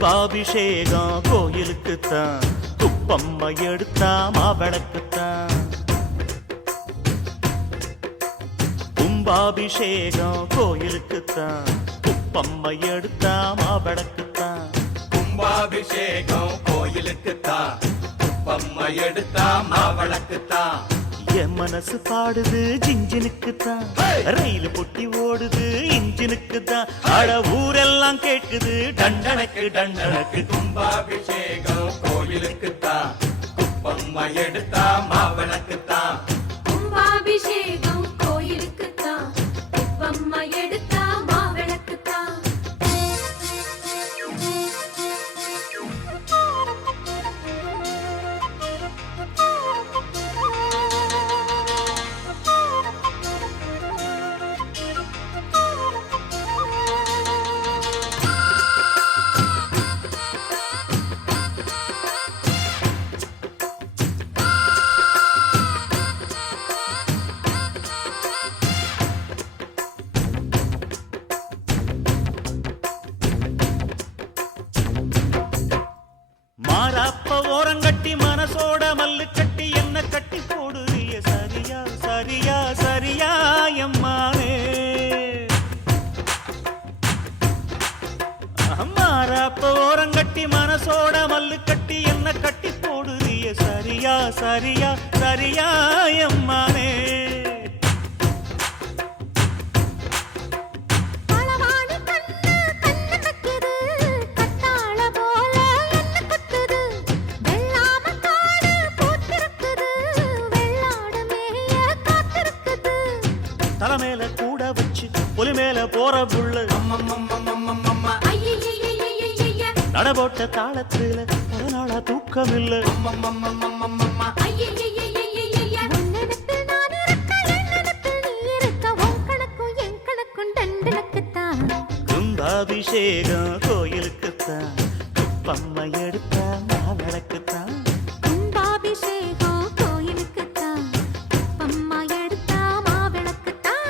கும்பாபிஷேகம் கோயிலுக்குத்தான், குப்பம்மை எடுத்தா மாவிளக்குத்தான். கும்பாபிஷேகம் கோயிலுக்குத்தான், குப்பம்மை எடுத்தா மாவிளக்குத்தான். கும்பாபிஷேகம் கோயிலுக்குத்தான், குப்பம்மை எடுத்தா மாவிளக்குத்தான். என் மனசு பாடுது ஜிஞ்சினுக்குத்தான், ரயில் பொட்டி ஓடுது இன்ஜினுக்குத்தான். அட ஊரெல்லாம் கேட்குது டண்டனக்கு டண்டனக்கு. கும்பாபிஷேகம் கோயிலுக்குத்தான், குப்பம்மை எடுத்தா மாவிளக்குத்தான். கும்பாபிஷேகம் கோயிலுக்குத்தான், குப்பம்மை எடுத்தா மாவிளக்குத்தான். மாறாப்ப ஓரங்கட்டி மனசோட மல்லு கட்டி என்ன கட்டி போடுறிய சரியா சரியா சரியா எம்மானே. மாறாப்ப ஓரங்கட்டி மனசோட மல்லு கட்டி என்ன கட்டி போடுறிய சரியா சரியா சரியா எம்மானே. தலைமையில கூட வச்சு புலி மேல போற புள்ள நடபோட்ட தாளத்துல பல நாளா தூக்கம் இல்ல. கும்பாபிஷேகம் கோயிலுக்குத்தான், குப்பம்மை எடுத்தா மாவிளக்குத்தான். கும்பாபிஷேகம் கோயிலுக்குத்தான், குப்பம்மை எடுத்தா மாவிளக்குத்தான்.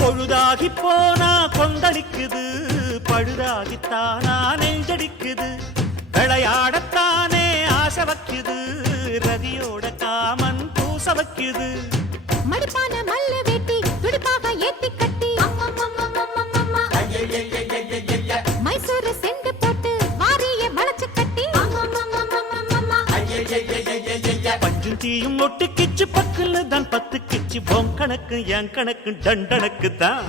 பொழுதாகி போனா கொந்தளிக்குது, பழுதாகித்தானா நெஞ்சடிக்குது. விளையாடத்தானே ஆசை வைக்குது, ரதியோட காமன் பூச வைக்குது. மடிப்பான மல்ல வெட்டி துடிப்பாக ஏத்தி கட்டி மைசூர் செண்டு போட்டு வாரிய வளைச்சு கட்டி பஞ்சும் தீயும் ஒட்டு கிச்சு பக்கல தான் பத்து கிச்சு. பொம் கணக்கு என் கணக்கு டண்டனக்கு தான்.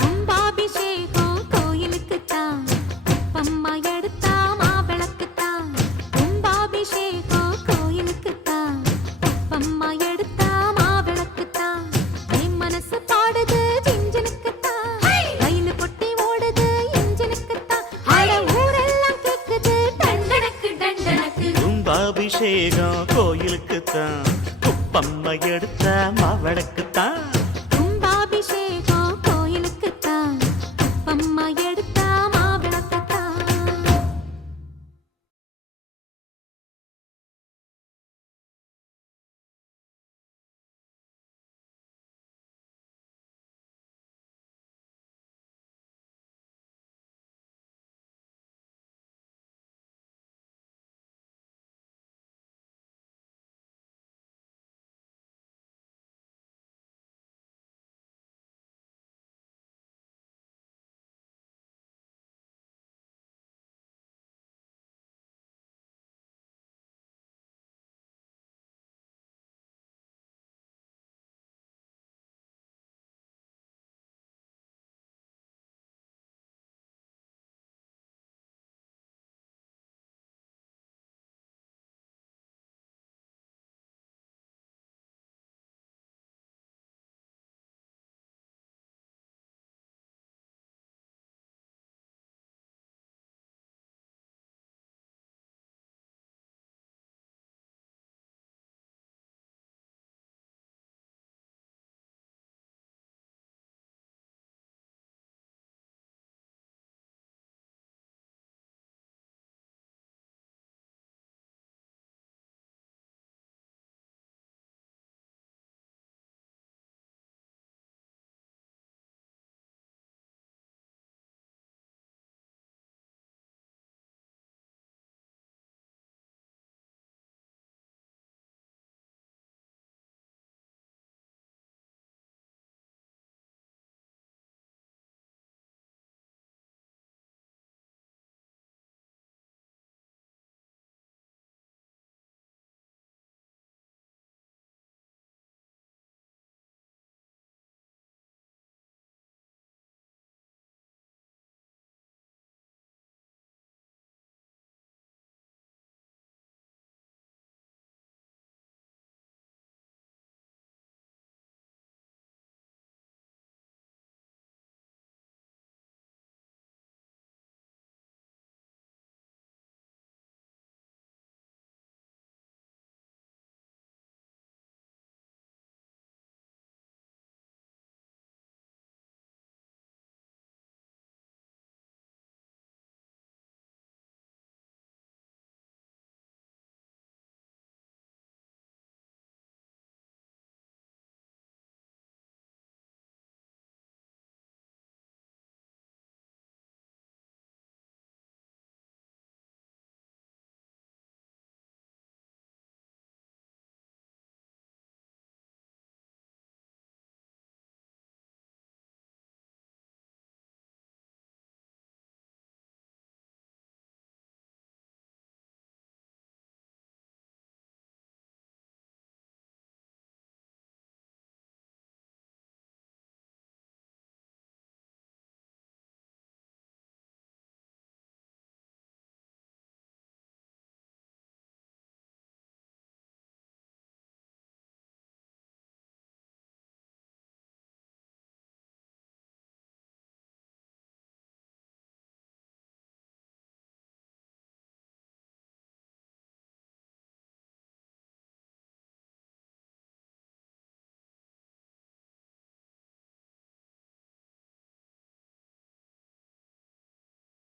கும்பாபிஷேகம் கோயிலுக்குத்தான், குப்பம்மை எடுத்தா மாவிளக்குத்தான். கும்பாபிஷேகம் கோயிலுக்குத்தான், குப்பம்மை எடுத்தா மாவிளக்குத்தான். என் மனசு பாடுது ஜிஞ்சினுக்குத்தான், ரயில் பொட்டி ஓடுது இன்ஜினுக்குத்தான். அட ஊரெல்லாம் கேக்குது டண்டனக்கு டண்டனக்கு. கும்பாபிஷேகம் கோயிலுக்குத்தான், குப்பம்மை எடுத்தா மாவிளக்குத்தான்.